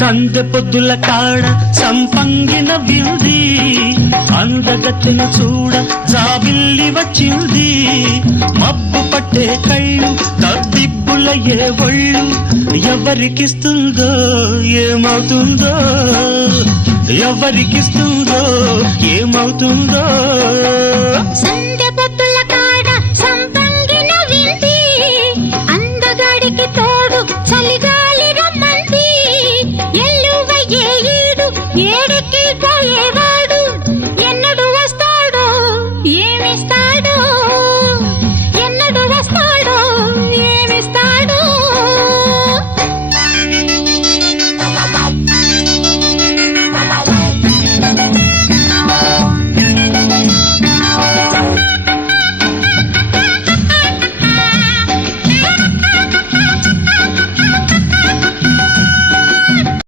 సందె పొద్దుల కాడ సంపంగిన బిల్ది అందగత్తెను చూడ జాబిల్లి వచ్చింది మబ్బు పట్టే కళ్ళు తద్దిబ్బుల ఏ ఒళ్ళు ఎవరికిస్తుందో ఏమవుతుందో ఎవరికిస్తుందో ఏమవుతుందో సంధ్య